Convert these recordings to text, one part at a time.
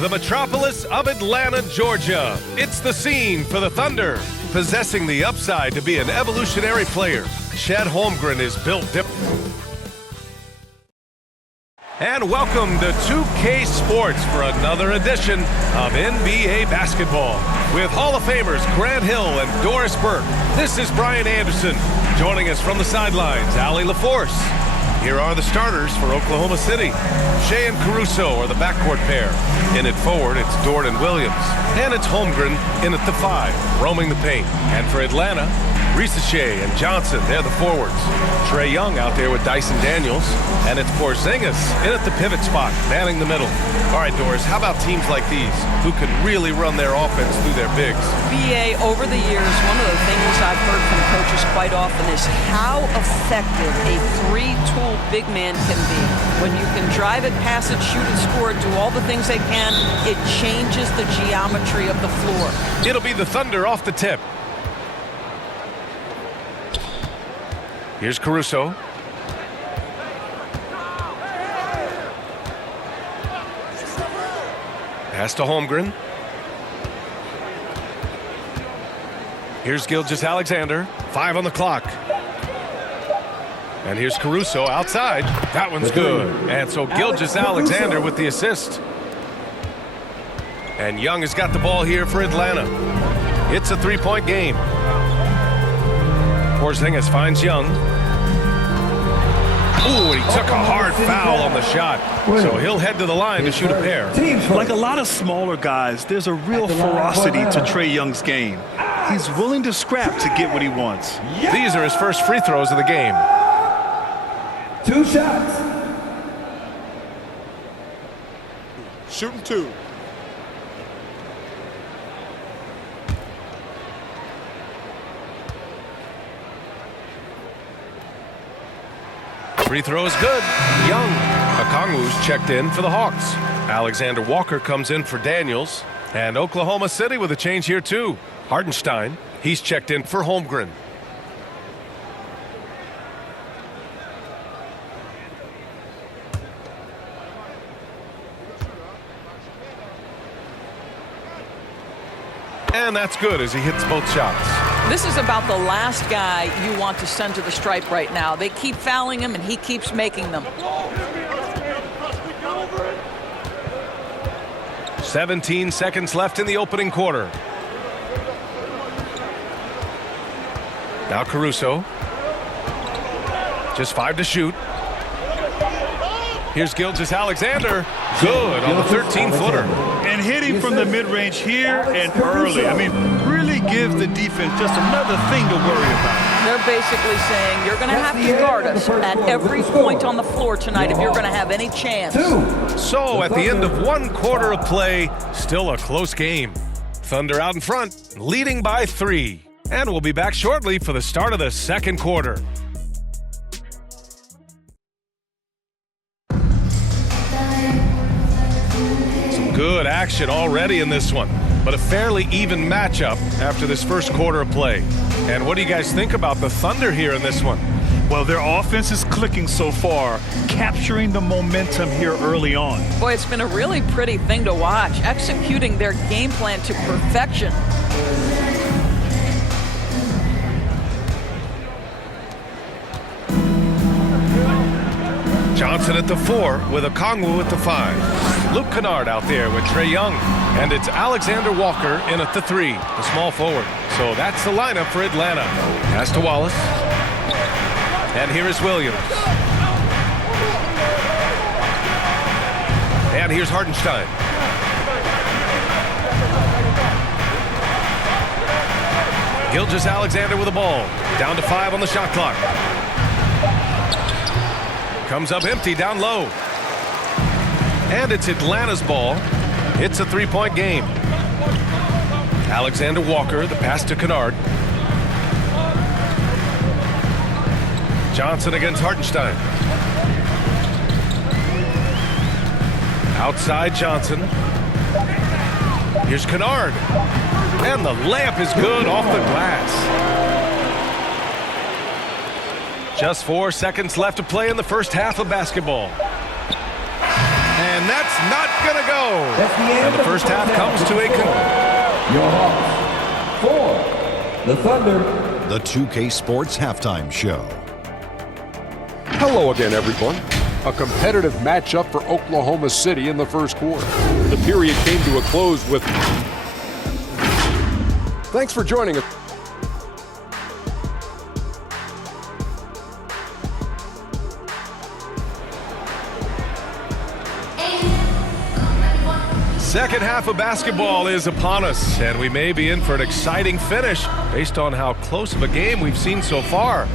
The metropolis of Atlanta, Georgia. It's the scene for the Thunder. Possessing the upside to be an evolutionary player, Chet Holmgren is built different. And welcome to 2K Sports for another edition of NBA basketball. With Hall of Famers Grant Hill and Doris Burke, this is Brian Anderson. Joining us from the sidelines, Allie LaForce. Here are the starters for Oklahoma City. Shea and Caruso are the backcourt pair. In it forward, it's Dort and Williams. And it's Holmgren in at the 5, roaming the paint. And for Atlanta, Risa Shea and Johnson, they're the forwards. Trae Young out there with Dyson Daniels. And it's Porzingis in at the pivot spot, manning the middle. All right, Doris, how about teams like these who can really run their offense through their bigs? BA, over the years, one of the things I've heard from coaches quite often is how effective a three-tool big man can be. When you can drive it, pass it, shoot it, score it, do all the things they can, it changes the geometry of the floor. It'll be the Thunder off the tip. Here's Caruso. Pass to Holmgren. Here's Gilgeous-Alexander. 5 on the clock. And here's Caruso outside. That one's good. And so Gilgeous-Alexander with the assist. And Young has got the ball here for Atlanta. It's a three-point game. Porzingis finds Young. Ooh, and he took a hard foul on the shot. So he'll head to the line to shoot a pair. Like a lot of smaller guys, there's a real ferocity to Trae Young's game. He's willing to scrap to get what he wants. These are his first free throws of the game. 2 shots. Shooting 2. Free throw is good. Young. Okongwu's checked in for the Hawks. Alexander Walker comes in for Daniels. And Oklahoma City with a change here too. Hartenstein, he's checked in for Holmgren. And that's good as he hits both shots. This is about the last guy you want to send to the stripe right now. They keep fouling him, and he keeps making them. 17 seconds left in the opening quarter. Now Caruso. Just 5 to shoot. Here's Gilgeous-Alexander. Good on the 13-footer. And hitting from the mid-range here and early. I mean, really gives the defense just another thing to worry about. They're basically saying you're going to have to guard us at every point on the floor tonight if you're going to have any chance. So at the end of 1 quarter of play, still a close game. Thunder out in front, leading by 3. And we'll be back shortly for the start of the second quarter. Good action already in this one, but a fairly even matchup after this first quarter of play. And what do you guys think about the Thunder here in this one? Well, their offense is clicking so far, capturing the momentum here early on. Boy, it's been a really pretty thing to watch, executing their game plan to perfection. Johnson at the 4 with Okongwu at the 5. Luke Kennard out there with Trae Young. And it's Alexander Walker in at the 3, the small forward. So that's the lineup for Atlanta. Pass to Wallace. And here is Williams. And here's Hartenstein. Gilgeous-Alexander with the ball. Down to 5 on the shot clock. Comes up empty down low. And it's Atlanta's ball. It's a 3-point game. Alexander Walker, the pass to Kennard. Johnson against Hartenstein. Outside Johnson. Here's Kennard. And the layup is good off the glass. Just 4 seconds left to play in the first half of basketball. And and that's not going to go. That's the end And the first half comes to a conclusion. Your Hawks 4, the Thunder. The 2K Sports Halftime Show. Hello again, everyone. A competitive matchup for Oklahoma City in the first quarter. The period came to a close with... Thanks for joining us. Second half of basketball is upon us, and we may be in for an exciting finish based on how close of a game we've seen so far.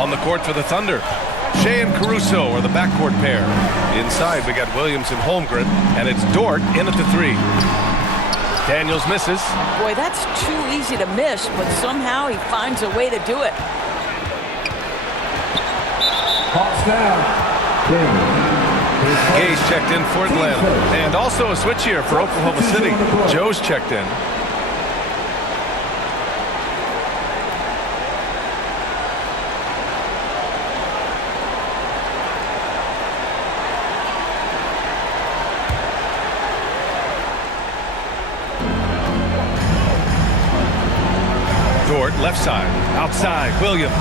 On the court for the Thunder, Shea and Caruso are the backcourt pair. Inside, we got Williams and Holmgren, and it's Dort in at the 3. Daniels misses. Boy, that's too easy to miss, but somehow he finds a way to do it. Hawks down. Gay's checked in for Atlanta. And also a switch here for Oklahoma City. Joe's checked in. Dort, left side. Outside, Williams.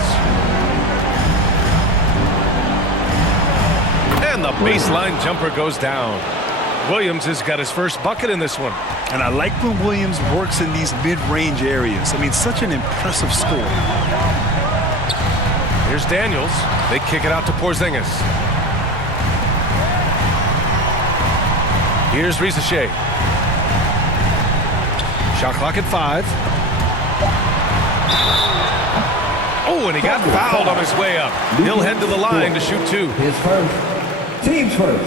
And the baseline jumper goes down. Williams has got his first bucket in this one. And I like when Williams works in these mid-range areas. I mean, such an impressive score. Here's Daniels. They kick it out to Porzingis. Here's Risa Shea. Shot clock at 5. Oh, and he got fouled on his way up. He'll head to the line to shoot 2. His first. Team's first.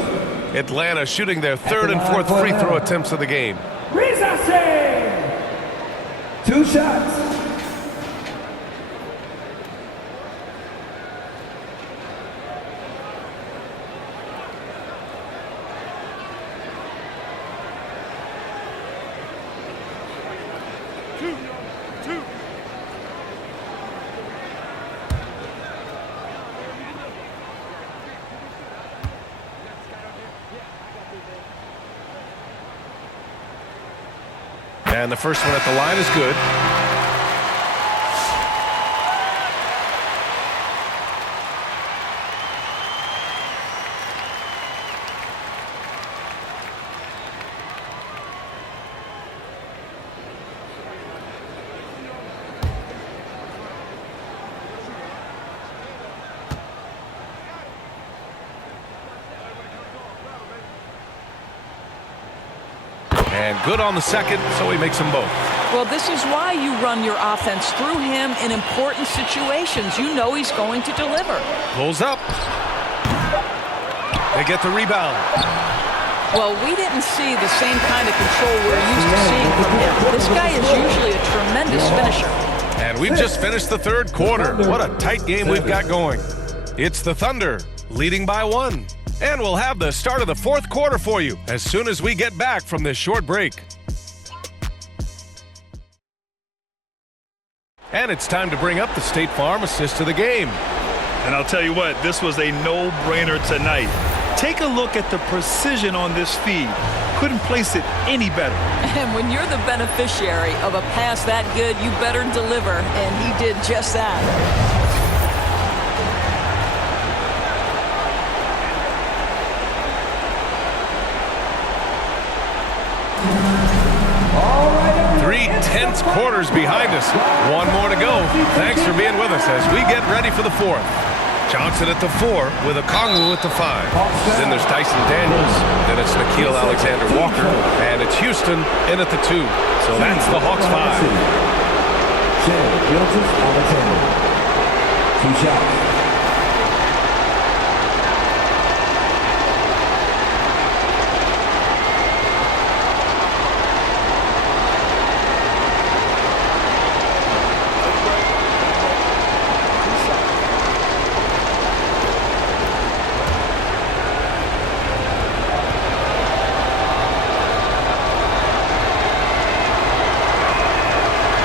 Atlanta shooting their third and fourth free throw attempts of the game. Rizase! 2 shots. And the first one at the line is good. And good on the second, so he makes them both. Well, this is why you run your offense through him in important situations. You know he's going to deliver. Pulls up. They get the rebound. Well, we didn't see the same kind of control we're used to seeing from him. This guy is usually a tremendous finisher. And we've just finished the third quarter. What a tight game we've got going. It's the Thunder leading by 1. And we'll have the start of the fourth quarter for you as soon as we get back from this short break. And it's time to bring up the State Farm assist of the game. And I'll tell you what, this was a no-brainer tonight. Take a look at the precision on this feed. Couldn't place it any better. And when you're the beneficiary of a pass that good, you better deliver, and he did just that. Three tense quarters behind us. One more to go. Thanks for being with us as we get ready for the fourth. Johnson at the 4 with a Kongwu at the 5. Then there's Dyson Daniels. Then it's Nickeil Alexander-Walker. And it's Houston in at the 2. So that's the Hawks 5. Alexander. 2 shots.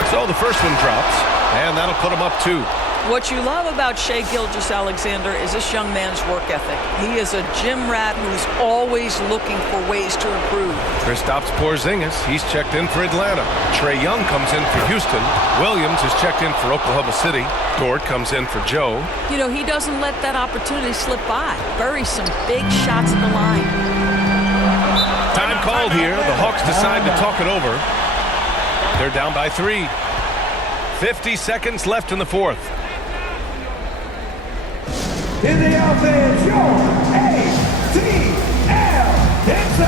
So the first one drops, And that'll put him up 2. What you love about Shai Gilgeous-Alexander is this young man's work ethic. He is a gym rat who's always looking for ways to improve. Kristaps Porzingis, he's checked in for Atlanta. Trae Young comes in for Houston. Williams is checked in for Oklahoma City. Dort comes in for Joe. You know, he doesn't let that opportunity slip by. Buries some big shots at the line. Time called here. The Hawks decide to talk it over. They're down by 3. 50 seconds left in the 4th. In the offense, your ATL dancers.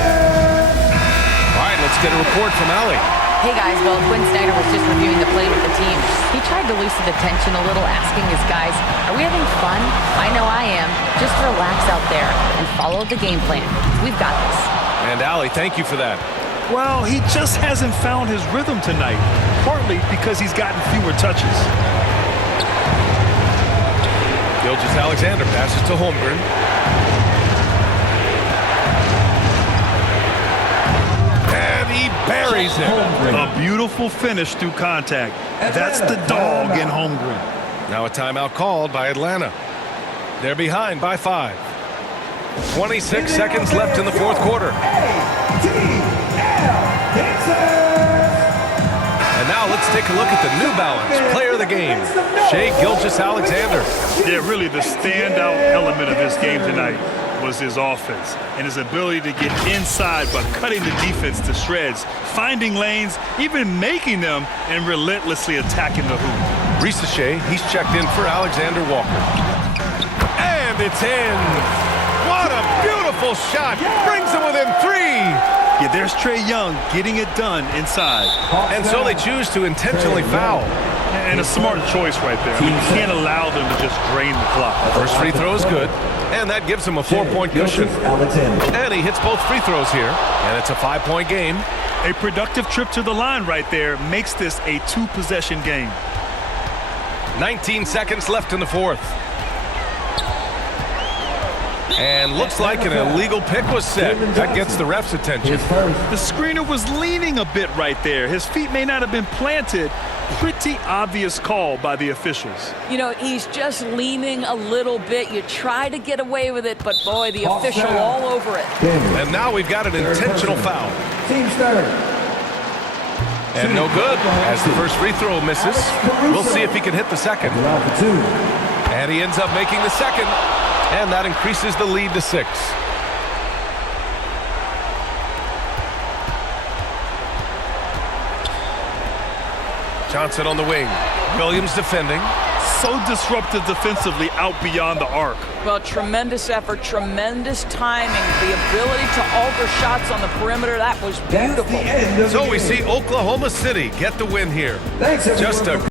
All right, let's get a report from Allie. Hey guys, well, Quinn Snyder was just reviewing the play with the team. He tried to loosen the tension a little, asking his guys, are we having fun? I know I am. Just relax out there and follow the game plan. We've got this. And Allie, thank you for that. Well, he just hasn't found his rhythm tonight, partly because he's gotten fewer touches. Gilgeous-Alexander passes to Holmgren. And he buries it. A beautiful finish through contact. That's the dog in Holmgren. Now a timeout called by Atlanta. They're behind by 5. 26 seconds left in the 4th quarter. And now let's take a look at the New Balance player of the game, Shai Gilgeous-Alexander. Yeah, really the standout element of this game tonight was his offense and his ability to get inside by cutting the defense to shreds, finding lanes, even making them, and relentlessly attacking the hoop. Shai, he's checked in for Alexander Walker. And it's in. What a beautiful shot. Brings them within 3. Yeah, there's Trae Young getting it done inside. And so they choose to intentionally foul. And a smart choice right there. I mean, you can't allow them to just drain the clock. First free throw is good. And that gives him a 4-point cushion. And he hits both free throws here. And it's a 5-point game. A productive trip to the line right there makes this a 2-possession game. 19 seconds left in the 4th. And looks like an illegal pick was set. That gets the ref's attention. The screener was leaning a bit right there. His feet may not have been planted. Pretty obvious call by the officials. You know, he's just leaning a little bit. You try to get away with it, but boy, the official all over it. And now we've got an intentional foul. Team start. And no good as the first free throw misses. We'll see if he can hit the second. And he ends up making the second. And that increases the lead to 6. Johnson on the wing. Williams defending. So disruptive defensively out beyond the arc. Well, tremendous effort, tremendous timing. The ability to alter shots on the perimeter, that was beautiful. So we see Oklahoma City get the win here. Thanks, Just a